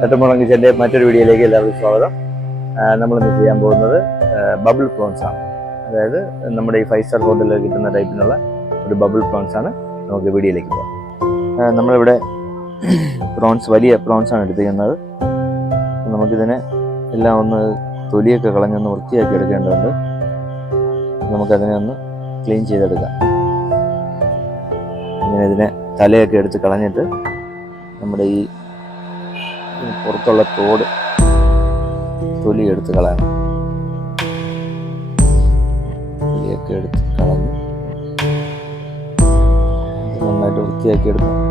തട്ടുമുളം കിച്ചൻ്റെ മറ്റൊരു വീഡിയോയിലേക്ക് എല്ലാവർക്കും സ്വാഗതം. നമ്മളിന്ന് ചെയ്യാൻ പോകുന്നത് ബബിൾ പ്രോൺസ് ആണ്. അതായത് നമ്മുടെ ഈ 5-സ്റ്റാർ ഹോട്ടലിൽ കിട്ടുന്ന ടൈപ്പിനുള്ള ഒരു ബബിൾ പ്രോൺസ് ആണ്. നമുക്ക് വീഡിയോയിലേക്ക് പോകാം. നമ്മളിവിടെ വലിയ പ്രോൺസ് ആണ് എടുത്തിരിക്കുന്നത്. നമുക്കിതിനെ എല്ലാം ഒന്ന് തൊലിയൊക്കെ കളഞ്ഞൊന്ന് വൃത്തിയാക്കി എടുക്കേണ്ടതുണ്ട്. നമുക്കതിനെ ഒന്ന് ക്ലീൻ ചെയ്തെടുക്കാം. ഇങ്ങനെ ഇതിനെ തലയൊക്കെ എടുത്ത് കളഞ്ഞിട്ട് നമ്മുടെ ഈ പുറത്തുള്ള തൊലി എടുത്ത് കളയണം. തൊലിയൊക്കെ എടുത്ത് കളഞ്ഞ് നന്നായിട്ട് വൃത്തിയാക്കി എടുക്കണം.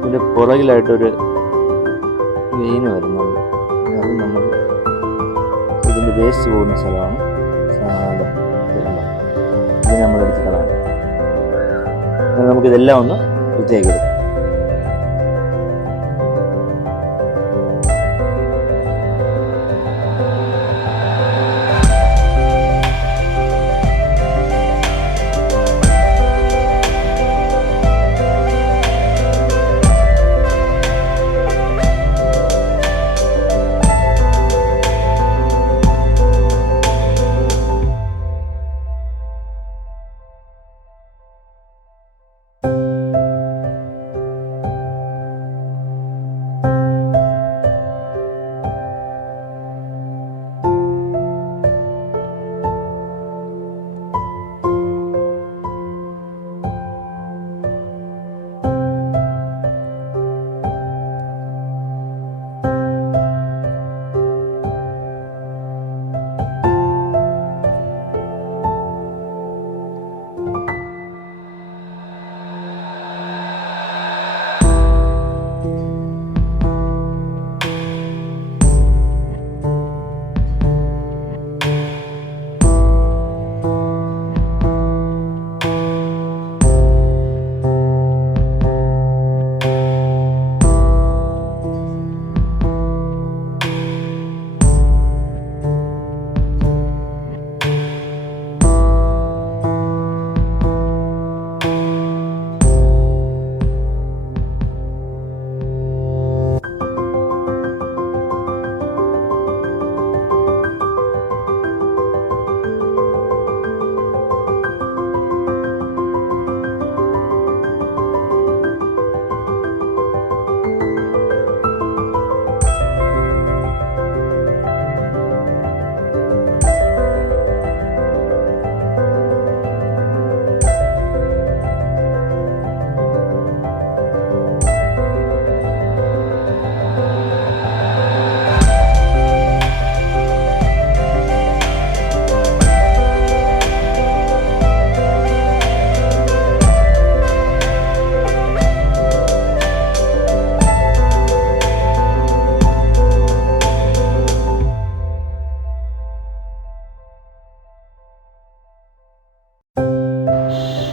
ഇതിൻ്റെ പുറകിലായിട്ടൊരു വെയിന് വരുന്നുണ്ട്. അത് നമ്മൾ ഇതിൻ്റെ വേസ്റ്റ് പോകുന്ന സ്ഥലമാണ്. ഇത് നമ്മളെടുത്ത് കളയാം. നമുക്കിതെല്ലാം ഒന്ന് വൃത്തിയാക്കി എടുക്കാം.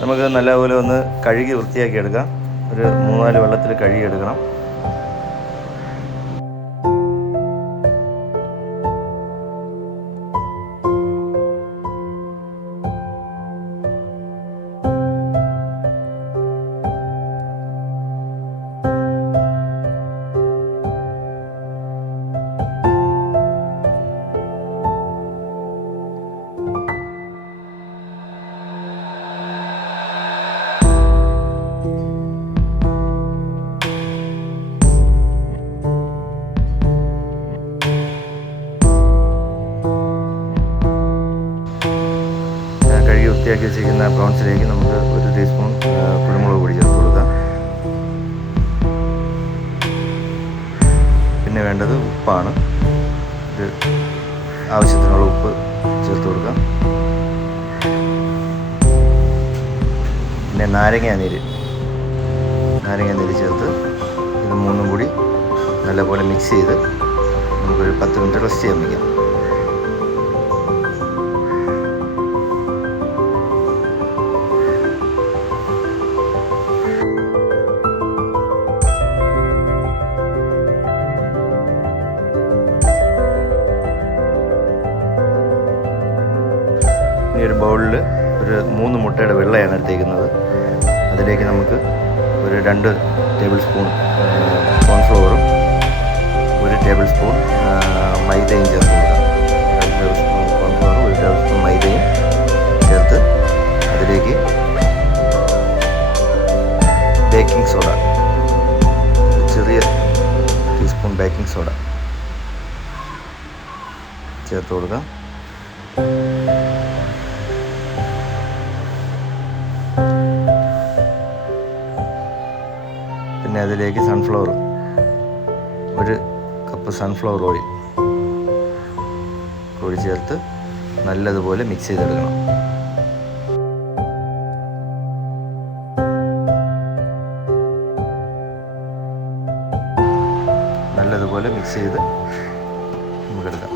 നമുക്ക് നല്ലപോലെ ഒന്ന് കഴുകി വൃത്തിയാക്കി എടുക്കാം. ഒരു 3-4 വെള്ളത്തിൽ കഴുകിയെടുക്കണം. വൃത്തിയാക്കി വെച്ചിരിക്കുന്ന പ്രോൺസിലേക്ക് നമുക്ക് 1 ടീസ്പൂൺ കുരുമുളക് പൊടി ചേർത്ത് കൊടുക്കാം. പിന്നെ വേണ്ടത് ഉപ്പാണ്. ഇത് ആവശ്യത്തിനുള്ള ഉപ്പ് ചേർത്ത് കൊടുക്കാം. പിന്നെ നാരങ്ങ നീര് ചേർത്ത് ഇത് 3 കൂടി നല്ലപോലെ മിക്സ് ചെയ്ത് നമുക്കൊരു 10 മിനിറ്റ് റെസ്റ്റ് ചെയ്യാൻ വയ്ക്കാം. ഈ ഒരു ബൗളിൽ ഒരു 3 മുട്ടയുടെ വെള്ളയാണ് എടുത്തേക്കുന്നത്. അതിലേക്ക് നമുക്ക് ഒരു 2 ടേബിൾ സ്പൂൺ കോൺഫ്ലവറും 1 ടേബിൾ സ്പൂൺ മൈദയും ചേർത്ത് കൊടുക്കാം. 2 ടേബിൾ സ്പൂൺ കോൺഫ്ലവറും 1 ടേബിൾ സ്പൂൺ മൈദയും ചേർത്ത് അതിലേക്ക് ബേക്കിംഗ് സോഡ, ചെറിയ ടീസ്പൂൺ ബേക്കിംഗ് സോഡ ചേർത്ത് കൊടുക്കാം. പിന്നെ അതിലേക്ക് സൺഫ്ലവർ, 1 കപ്പ് സൺഫ്ലവർ ഓയിൽ കൂടി ചേർത്ത് നല്ലതുപോലെ മിക്സ് ചെയ്തെടുക്കണം. നല്ലതുപോലെ മിക്സ് ചെയ്ത് നമുക്കെടുക്കാം.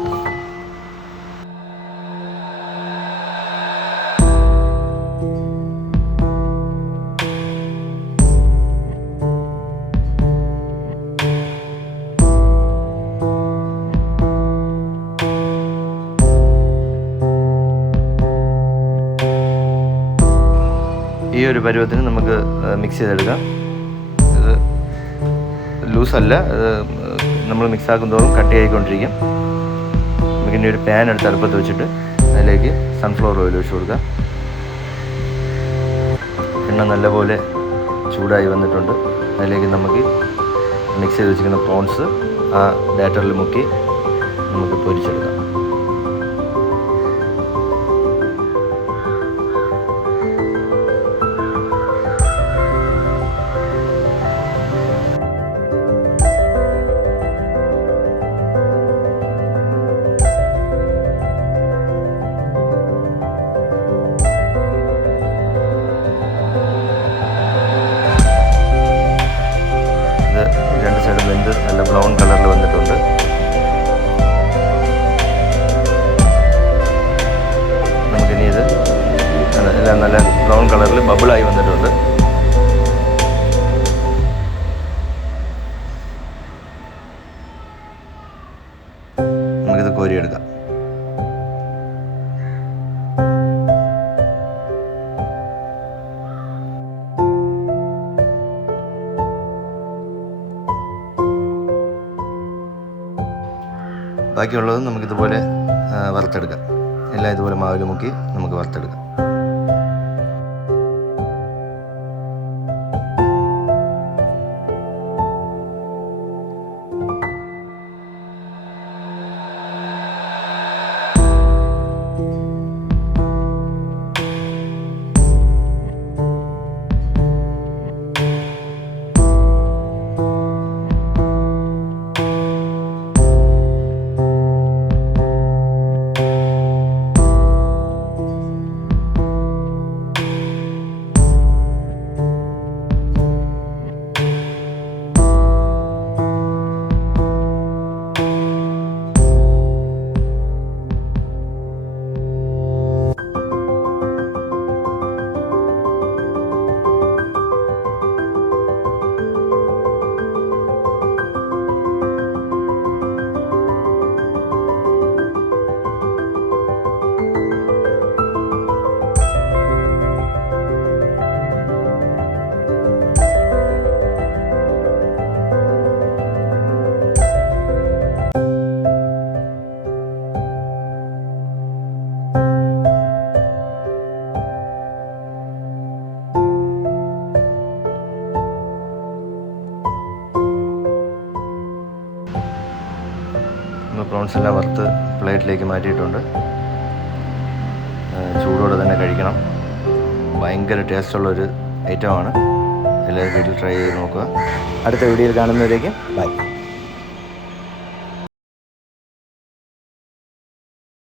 ഈ ഒരു പരുവത്തിന് നമുക്ക് മിക്സ് ചെയ്തെടുക്കാം. ഇത് ലൂസല്ല, നമ്മൾ മിക്സ് ആക്കും തോറും കട്ടിയായിക്കൊണ്ടിരിക്കും. നമുക്കിനി ഒരു പാൻ എടുത്ത് അടുപ്പത്ത് വെച്ചിട്ട് അതിലേക്ക് സൺഫ്ലവർ ഓയിൽ ഒഴിച്ച് കൊടുക്കാം. എണ്ണ നല്ലപോലെ ചൂടായി വന്നിട്ടുണ്ട്. അതിലേക്ക് നമുക്ക് മിക്സ് ചെയ്ത് വെച്ചിരിക്കുന്ന പ്രോൺസ് ആ ബാറ്ററിൽ മുക്കി നമുക്ക് പൊരിച്ചെടുക്കാം. രണ്ട് സൈഡും വെന്ത് നല്ല ബ്രൗൺ കളറിൽ വന്നിട്ടുണ്ട്. നമുക്കിനി ഇത് എല്ലാം നല്ല ബ്രൗൺ കളറിൽ ബബിളായി വന്നിട്ടുണ്ട്. നമുക്കിത് കോരിയെടുക്കാം. ബാക്കിയുള്ളത് നമുക്കിതുപോലെ വറുത്തെടുക്കാം. എല്ലാം ഇതുപോലെ മാവിൽ മുക്കി നമുക്ക് വറുത്തെടുക്കാം. പ്രോൺസ് എല്ലാം വറുത്ത് പ്ലേറ്റിലേക്ക് മാറ്റിയിട്ടുണ്ട്. ചൂടോടെ തന്നെ കഴിക്കണം. ഭയങ്കര ടേസ്റ്റുള്ളൊരു ഐറ്റമാണ്. എല്ലാവരും വീട്ടിൽ ട്രൈ ചെയ്ത് നോക്കുക. അടുത്ത വീഡിയോയിൽ കാണുന്നവരേക്കും ബൈ.